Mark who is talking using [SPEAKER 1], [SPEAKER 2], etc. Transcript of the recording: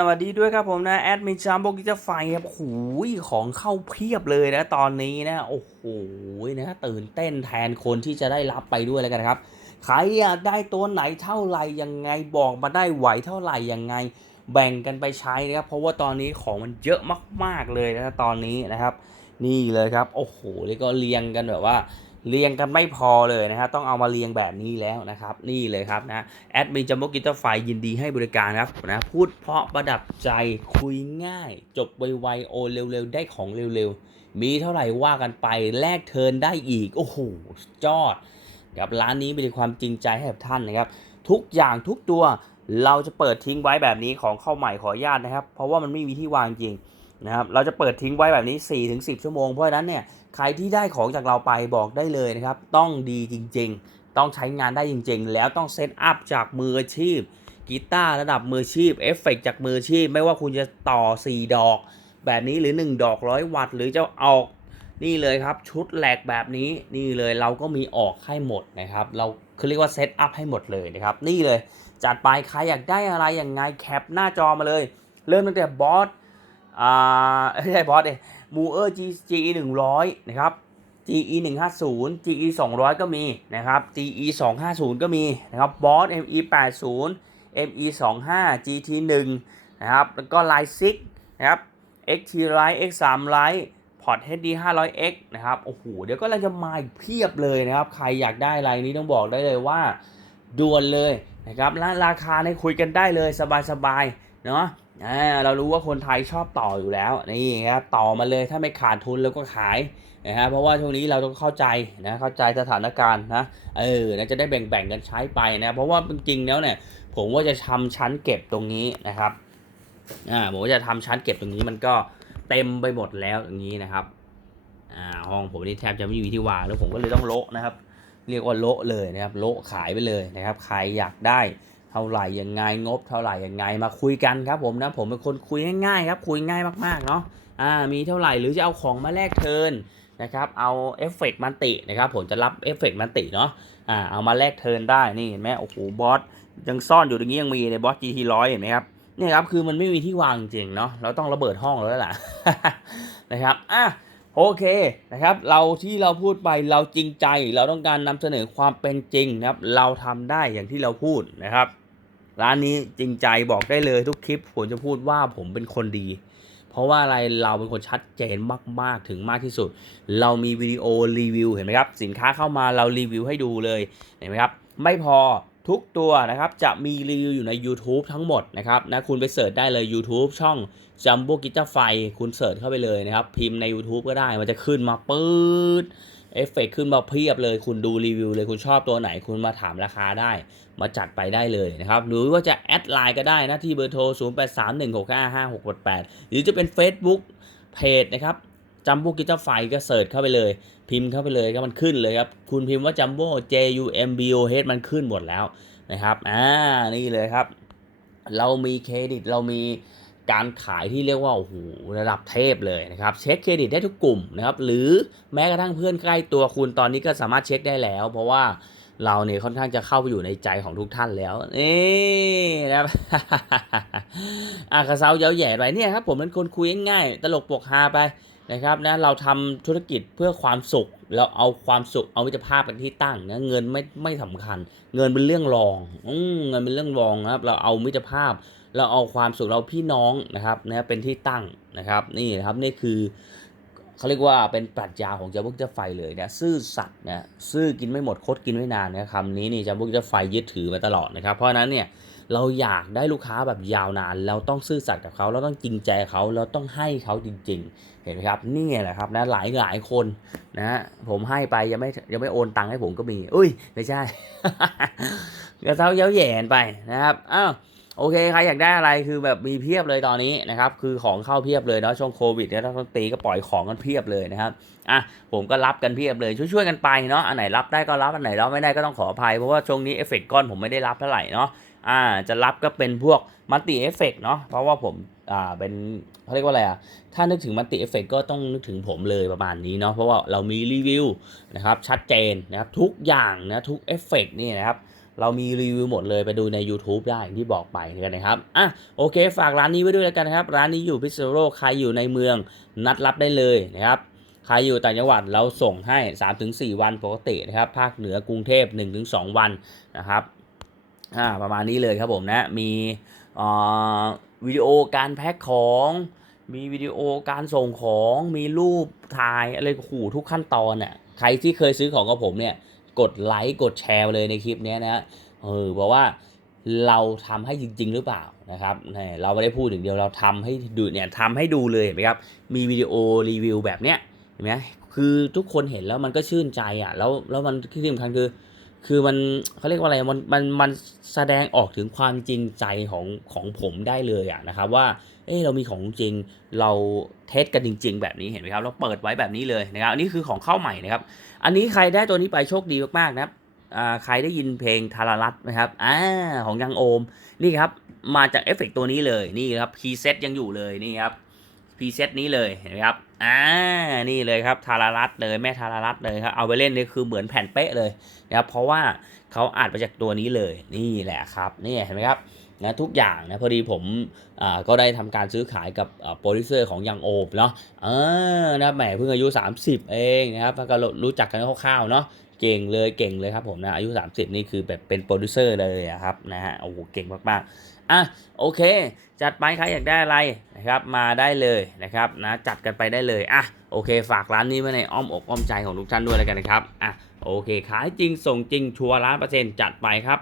[SPEAKER 1] สวัสดีด้วยครับผมนะ แอดมินชามโบกิจะไฟครับโอ้โหของเข้าเพียบเลยนะตอนนี้นะ โอ้โหนะตื่นเต้นแทนคนที่จะได้รับไปด้วยแล้วกันครับ ใครอยากได้ตัวไหนเท่าไหร่ยังไงบอกมาได้ไหวเท่าไหร่ยังไง แบ่งกันไปใช้นะครับเพราะว่าตอนนี้ของมันเยอะมาก ๆเลยนะตอนนี้นะครับ นี่เลยครับ โอ้โหแล้วก็เรียงกันแบบว่า เรียงกันไม่พอเลยนะครับต้องเอามาเรียงแบบนี้แล้วนะครับ นี่เลยครับนะแอดมินจัมโบกิตอร์ไฟยินดีให้บริการครับนะพูดเพราะประดับใจคุยง่าย จบไวๆโอนเร็วๆ ได้ของเร็วๆ มีเท่าไหร่ว่ากันไปแลกเทินได้อีก โอ้โหจอด กับร้านนี้มีความจริงใจให้กับท่านนะครับ ทุกอย่างทุกตัวเราจะเปิดทิ้งไว้แบบนี้ของเข้าใหม่ขออนุญาตนะครับ เพราะว่ามันไม่มีที่วางจริง นะครับเราจะเปิดทิ้งไว้แบบนี้ 4-10 ชั่วโมง เพราะฉะนั้นเนี่ยใครที่ได้ของจากเราไปบอกได้เลยนะครับ ต้องดีจริงๆ ต้องใช้งานได้จริงๆ แล้วต้องเซตอัพจากมืออาชีพกีตาร์ระดับมืออาชีพเอฟเฟกจากมืออาชีพ ไม่ว่าคุณจะต่อ 4 ดอก แบบนี้หรือ 1 ดอกร้อยวัตต์หรือจะออกนี่เลยครับชุดแหลกแบบนี้นี่เลยเราก็มีออกให้หมดนะครับ เราคือเรียกว่าเซตอัพให้หมดเลยนะครับนี่เลยจัดไปใครอยากได้อะไรอย่างไงแคปหน้าจอมาเลย เริ่มตั้งแต่บอส อ่าไม่ใช่บอสเองมูเออร์ GE 100 นะครับ GE 150 GE 200 ก็มีนะครับ GE 250 ก็มีนะครับบอส ME 80 ME 25 GT 1นะครับแล้วก็ไลซิกนะครับ XT Lite X 3 Lite พอร์ต HD 500X นะครับโอ้โหเดี๋ยวก็เราจะมาอีกเพียบเลยนะครับ ใครอยากได้อะไรนี้ต้องบอกได้เลยว่าด่วนเลยนะครับและราคาในคุยกันได้เลยสบายๆเนาะ เรารู้ว่าคนไทยชอบต่ออยู่แล้วนี่ครับต่อมาเลยถ้าไม่ขาดทุนแล้วก็ขายนะฮะเพราะว่าช่วงนี้เราต้องเข้าใจนะเข้าใจสถานการณ์นะเออนะจะได้แบ่งๆกันใช้ไปนะเพราะว่าจริงๆแล้วเนี่ยผมว่าจะทำชั้นเก็บตรงนี้นะครับอ่าผมว่าจะทำชั้นเก็บตรงนี้มันก็เต็มไปหมดแล้วอย่างนี้นะครับอ่าห้องผมนี่แทบจะไม่มีที่วางแล้วผมก็เลยต้องโละนะครับ เรียกว่าโละเลยนะครับโละขายไปเลยนะครับใครอยากได้ ท่าไหร่ยังไงงบเท่าไหร่ยังไงมาคุยกันครับผมนะผมเป็นคนคุยง่ายๆครับคุยง่ายมากๆเนาะอ่ามีเท่าไหร่หรือจะเอาของมาแลกเทินนะครับเอาเอฟเฟกต์มันตินะครับผมจะรับเอฟเฟกต์มันติเนาะอ่าเอามาแลกเทินได้นี่เห็นไหมโอ้โหบอสยังซ่อนอยู่ตรงนี้ยังมีในบอส GT ร้อยเห็นไหมครับเนี่ยครับคือมันไม่มีที่วางจริงเนาะเราต้องระเบิดห้องแล้วล่ะนะครับอะโอเคนะครับเราที่เราพูดไปเราจริงใจ เราต้องการนำเสนอความเป็นจริงนะครับ เราทำได้อย่างที่เราพูดนะครับ ร้านนี้จริงใจบอกได้เลยทุกคลิปผมจะพูดว่าผมเป็นคนดี เพราะว่าอะไรเราเป็นคนชัดเจนมาก ๆ ถึงมากที่สุด เรามีวิดีโอรีวิวเห็นไหมครับ สินค้าเข้ามาเรารีวิวให้ดูเลยเห็นไหมครับ ไม่พอทุกตัวนะครับจะมีรีวิวอยู่ใน YouTube ทั้งหมดนะครับนะคุณไปเสิร์ชได้เลย YouTube ช่อง Jumbo g i t a r ไฟ คุณเสิร์ชเข้าไปเลยนะครับ พิมพ์ใน YouTube ก็ได้มันจะขึ้นมาปื๊ด เอฟเฟกขึ้นมาเพียบเลย คุณดูรีวิวเลยคุณชอบตัวไหนคุณมาถามราคาได้ มาจัดไปได้เลยนะครับ หรือว่าจะแอดไลน์ก็ได้นะที่เบอร์โทร 0831655688 หรือจะเป็น Facebook เพจนะครับจัมโบ้กิตาไฟก็เสิร์ชเข้าไปเลย พิมพ์เข้าไปเลยก็มันขึ้นเลยครับ คุณพิมพ์ว่าจัมโบ้ J U M B O H มันขึ้นหมดแล้วนะครับ อ่า นี่เลยครับ เรามีเครดิตเรามี การขายที่เรียกว่าโอ้โหระดับเทพเลยนะครับ เช็คเครดิตได้ทุกกลุ่มนะครับหรือแม้กระทั่งเพื่อนใกล้ตัวคุณตอนนี้ก็สามารถเช็คได้แล้ว เพราะว่าเราเนี่ยค่อนข้างจะเข้าไปอยู่ในใจของทุกท่านแล้วนี่นะครับอาคาเซาเย้าแย่ไปเนี่ยครับผมเป็นคนคุยง่ายตลกปกฮาไป นะครับนะเราทำธุรกิจเพื่อความสุข เราเอาความสุขเอามิตรภาพเป็นที่ตั้งนะเงินไม่ไม่สำคัญ เงินเป็นเรื่องรองอเงินเป็นเรื่องรองนะครับ เราเอามิตรภาพ เราเอาความสุขเราพี่น้องนะครับนะเป็นที่ตั้งนะครับ นี่นะครับนี่คือเขาเรียกว่าเป็นปรัชญาของจาบุกเจ้าไฟเลยนะซื่อสัตย์นะซื่อกินไม่หมดคดกินไม่นานนะคำนี้นี่จาบุกเจ้าไฟยึดถือมาตลอดนะครับ เพราะนั้นเนี่ย เราอยากได้ลูกค้าแบบยาวนาน เราต้องซื่อสัตย์กับเขาเราต้องจริงใจเขาเราต้องให้เขาจริง ๆ เห็นไหมครับนี่แหละครับนะหลายหลายคนนะผมให้ไปยังไม่ยังไม่โอนตังค์ให้ผมก็มีอุ้ยไม่ใช่กระเท้าเย้าแย่ไปนะครับอ้าวโอเคใครอยากได้อะไรคือแบบมีเพียบเลยตอนนี้นะครับคือของเข้าเพียบเลยเนาะช่วงโควิดเนี่ยถ้าต้องตีก็ปล่อยของกันเพียบเลยนะครับอะผมก็รับกันเพียบเลยช่วยๆกันไปเนาะอันไหนรับได้ก็รับอันไหนรับไม่ได้ก็ต้องขออภัยเพราะว่าช่วงนี้เอฟเฟกต์ก้อนผมไม่ได้รับเท่าไหร่เนาะ อ่าจะรับก็เป็นพวกมัลติเอฟเฟกต์เนาะเพราะว่าผมอ่าเป็นเขาเรียกว่าอะไรอะถ้านึกถึงมัลติเอฟเฟกต์ก็ต้องนึกถึงผมเลยประมาณนี้เนาะเพราะว่าเรามีรีวิวนะครับชัดเจนนะครับทุกอย่างนะทุกเอฟเฟกต์นี่นะครับเรามีรีวิวหมดเลยไปดูใน YouTube ได้อย่างที่บอกไปกันนะครับอะโอเค ฝากร้านนี้ไว้ด้วยแล้วกันนะครับร้านนี้อยู่พิษณุโลกใครอยู่ในเมืองนัดรับได้เลยนะครับใครอยู่ต่างจังหวัดเราส่งให้ 3-4 วันปกตินะครับ ภาคเหนือกรุงเทพ 1-2 วันนะครับ อ่าประมาณนี้เลยครับผมนะ มีอ่าวิดีโอการแพ็คของ มีวิดีโอการส่งของ มีรูปถ่ายอะไรโอ้โหทุกขั้นตอนน่ะ ใครที่เคยซื้อของกับผมเนี่ย กดไลค์ กดแชร์เลยในคลิปนี้นะเออบอกว่าเราทำให้จริง ๆ หรือเปล่านะครับเนี่ยเราไม่ได้พูดอย่างเดียวเราทำให้ดูเนี่ยทำให้ดูเลยเห็นไหมครับ มีวิดีโอรีวิวแบบเนี้ยเห็นไหมคือทุกคนเห็นแล้วมันก็ชื่นใจอะ แล้วแล้วมันที่สำคัญคือ คือมันเขาเรียกว่าอะไรมันมันมันแสดงออกถึงความจริงใจของของผมได้เลยอะนะครับว่าเออเรามีของจริงเราเทสกันจริง ๆ แบบนี้เห็นไหมครับ เราเปิดไว้แบบนี้เลยนะครับอันนี้คือของเข้าใหม่นะครับ อันนี้ใครได้ตัวนี้ไปโชคดีมากๆนะครับอ่าใครได้ยินเพลงทารารัตไหมครับอ่าของยังโอมนี่ครับมาจากเอฟเฟกต์ตัวนี้เลยนี่ครับพีเซตยังอยู่เลยนี่ครับพีเซตนี้เลยเห็นไหมครับ อ่า นี่เลยครับทารารัตเลยแม่ทารารัตเลยครับ เอาไปเล่นนี่คือเหมือนแผ่นเป๊ะเลยนะครับเพราะว่าเขาอัดมาจากตัวนี้เลยนี่แหละครับนี่เห็นไหมครับนะทุกอย่างนะพอดีผมอ่าก็ได้ทำการซื้อขายกับโปรดิวเซอร์ของยังโอมเนาะเออนะแหมเพิ่งอายุ 30 เองนะครับก็รู้จักกันคร่าวๆเนาะเก่งเลยเก่งเลยครับผมนะอายุ 30 นี่คือแบบเป็นโปรดิวเซอร์เลยครับนะฮะโอ้โหเก่งมากๆอะโอเค จัดไปใครอยากได้อะไร นะครับมาได้เลยนะครับนะจัดกันไปได้เลยอะโอเค ฝากร้านนี้ไว้ในอ้อมอกอ้อมใจของทุกท่านด้วยแล้วกันนะครับอะโอเคขายจริงส่งจริงชัวร์ร้านเปอร์เซ็นต์จัดไปครับ